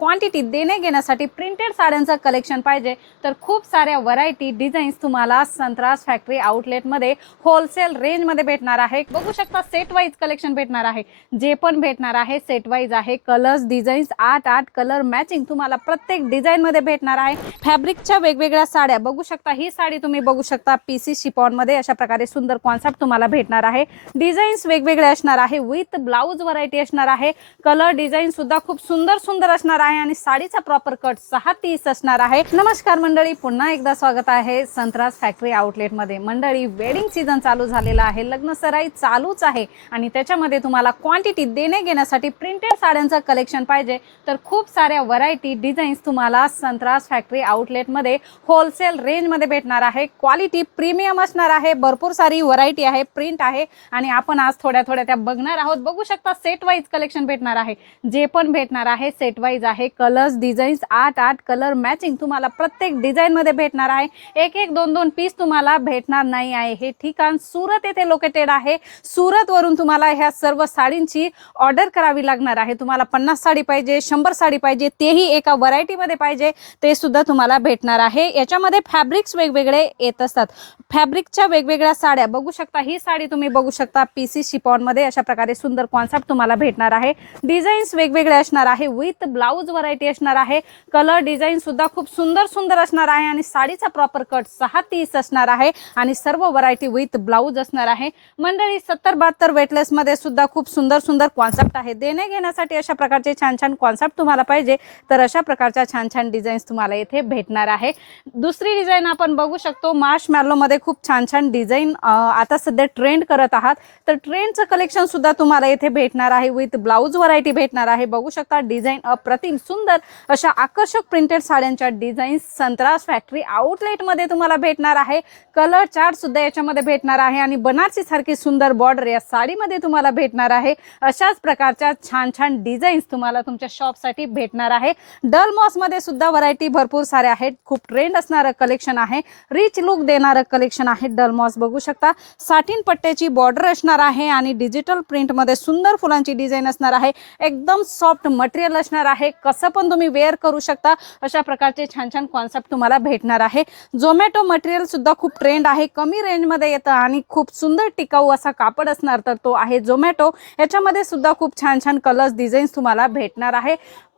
Quantity देणे घेण्यासाठी printed साड्यांचं कलेक्शन पाहिजे तर खूप साऱ्या व्हरायटी डिझाईन्स तुम्हाला संत्रास फॅक्टरी आउटलेटमध्ये होलसेल रेंजमध्ये भेटणार आहे। बघू शकता सेट वाईज कलेक्शन भेटणार आहे, जे पण भेटणार आहे सेट वाईज आहे। कलर्स डिझाईन्स 8 कलर मॅचिंग तुम्हाला प्रत्येक डिझाईन मध्ये भेटणार आहे। फॅब्रिकच्या वेगवेगळ्या साड्या बघू शकता, ही साडी तुम्ही बघू शकता पीसी शिफॉन मध्ये अशा प्रकारे सुंदर कॉन्सेप्ट तुम्हाला भेटणार आहे। डिझाईन्स वेगवेगळे असणार आहे, विथ ब्लाउज व्हरायटी असणार आहे। कलर डिझाईन सुद्धा खूप सुंदर सुंदर असणार आहे आणि साडीचा प्रॉपर कट 6-30 असणार आहे। नमस्कार मंडळी, पुन्हा एकदा स्वागत आहे संत्रास फॅक्टरी आउटलेट मध्ये। मंडळी, वेडिंग सीझन चालू झालेला आहे, लग्न सराई चालूच आहे आणि त्याच्यामध्ये तुम्हाला क्वांटिटी देणे घेण्यासाठी प्रिंटेड साड्यांचं कलेक्शन पाहिजे तर खूप साऱ्या व्हरायटी डिझाईन्स तुम्हाला संत्रास फॅक्टरी आउटलेट मध्ये होलसेल रेंज मध्ये भेटणार आहे। क्वालिटी प्रीमियम असणार आहे, भरपूर सारी व्हरायटी आहे, प्रिंट आहे आणि आपण आज थोड्या त्या बघणार आहोत। बघू शकता सेट वाईज कलेक्शन भेटणार आहे, जे पण भेटणार आहे सेट वाईज आहे। कलर्स डिझाईन्स 8 कलर मॅचिंग तुम्हाला प्रत्येक डिझाईन मध्ये भेटणार आहे। एक 2 पीस तुम्हाला भेटणार नाही आहे। हे ठिकाण सुरत येथे लोकेटेड आहे। सुरत वरून तुम्हाला ह्या सर्व साडींची ऑर्डर करावी लागणार आहे। तुम्हाला 50 साडी पाहिजे, 100 साडी पाहिजे, तेही एका व्हरायटी मध्ये पाहिजे, ते सुद्धा तुम्हाला भेटणार आहे। याच्यामध्ये फॅब्रिक्स वेगवेगळे येत असतात। फॅब्रिकच्या वेगवेगळ्या साड्या बघू शकता, ही साडी तुम्ही बघू शकता पीसी शिफॉन मध्ये अशा प्रकारे सुंदर कॉन्सेप्ट तुम्हाला भेटणार आहे। डिझाईन्स वेगवेगळे असणार आहे, विथ ब्लाउज व्हरायटी असणार आहे। कलर डिझाईन सुद्धा खूप सुंदर सुंदर असणार आहे आणि साडीचा प्रॉपर कट 6-30 असणार आहे आणि सर्व व्हरायटी विथ ब्लाउज असणार आहे। मंडळी, 70-72 वेटलेस मध्ये सुद्धा खूप सुंदर सुंदर कॉन्सेप्ट आहे। देणे घेण्यासाठी अशा प्रकारचे छान कॉन्सेप्ट तुम्हाला पाहिजे तर अशा प्रकारच्या छान डिझाईन्स तुम्हाला इथे भेटणार आहे। दुसरी डिझाईन आपण बघू शकतो, मार्शमॅलो मध्ये खूप छान डिझाईन आता सध्या ट्रेंड करत आहात, तर ट्रेंडचं कलेक्शन सुद्धा तुम्हाला इथे भेटणार आहे। विथ ब्लाउज व्हरायटी भेटणार आहे। बघू शकता डिझाईन अप्रतिम सुंदर अशा आकर्षक प्रिंटेड साड्यांच्या डिझाईन्स संत्रास फॅक्टरी आउटलेट मध्ये तुम्हाला भेटणार आहे। कलर चार्ट सुद्धा याच्यामध्ये भेटणार आहे आणि बनारसी सारखी सुंदर बॉर्डर या साडीमध्ये तुम्हाला भेटणार आहे। अशाच प्रकारच्या छान डिझाईन्स तुम्हाला तुमच्या शॉप साठी भेटणार आहे। डल मॉस मध्ये सुद्धा व्हरायटी भरपूर साऱ्या आहेत। खूप ट्रेंड असणारं कलेक्शन आहे, रिच लुक देणारं कलेक्शन आहे। डल मॉस बघू शकता, साटिन पट्ट्याची बॉर्डर असणार आहे आणि डिजिटल प्रिंट मध्ये सुंदर फुलांची डिझाईन असणार आहे। एकदम सॉफ्ट मटेरियल असणार आहे, कसं पण तुम्ही वेअर करू शकता। अशा प्रकारचे छान कॉन्सेप्ट तुम्हाला भेटणार आहे। झोमॅटो मटेरियल सुद्धा खूप ट्रेंड आहे, कमी रेंज मध्ये येतं आणि खूप सुंदर टिकाऊ असा कापड असणार, तर तो आहे झोमॅटो। याच्यामध्ये सुद्धा खूप छान कलर्स डिझाईन्स तुम्हाला भेटणार आहे।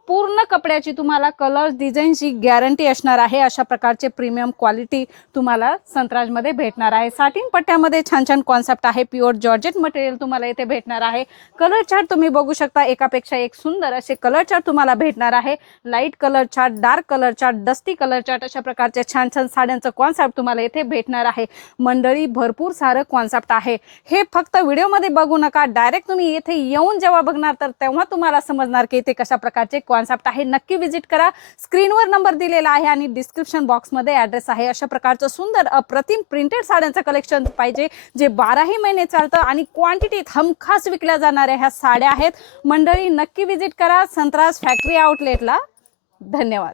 पूर्ण कपड्याची तुम्हाला कलर्स डिझाईनची गॅरंटी असणार आहे। अशा प्रकारचे प्रीमियम क्वालिटी तुम्हाला संत्राज मध्ये भेटणार आहे। साटिन पट्ट्यामध्ये छान कॉन्सेप्ट आहे, प्युअर जॉर्जेट मटेरियल तुम्हाला इथे भेटणार आहे। कलर चार्ट तुम्ही बघू शकता, एकापेक्षा एक सुंदर असे कलर चार्ट तुम्हाला भेटणार आहे। Light colour chart, dark colour chart, dusty colour chart, अशा प्रकारचे छान साड्यांचं कॉन्सेप्ट तुम्हाला इथे भेटणार आहे। मंडळी, भरपूर सारं कॉन्सेप्ट आहे, हे फक्त व्हिडिओमध्ये बघू नका, डायरेक्ट तुम्ही इथे येऊन जेव्हा बघणार तर तेव्हा तुम्हाला समजणार की इथे कशा प्रकारचे कॉन्सेप्ट आहे। नक्की विजिट करा, स्क्रीनवर नंबर दिलेला आहे आणि डिस्क्रिप्शन बॉक्स मध्ये ॲड्रेस आहे। अशा प्रकारचं सुंदर अप्रतिम प्रिंटेड साड्यांचं कलेक्शन पाहिजे, जे 12ही महिने चालतं आणि क्वांटिटीत हमखास विकल्या जाणाऱ्या ह्या साड्या आहेत। मंडळी, नक्की विजिट करा संत्रास फॅक्टरी आउटलेटला। धन्यवाद।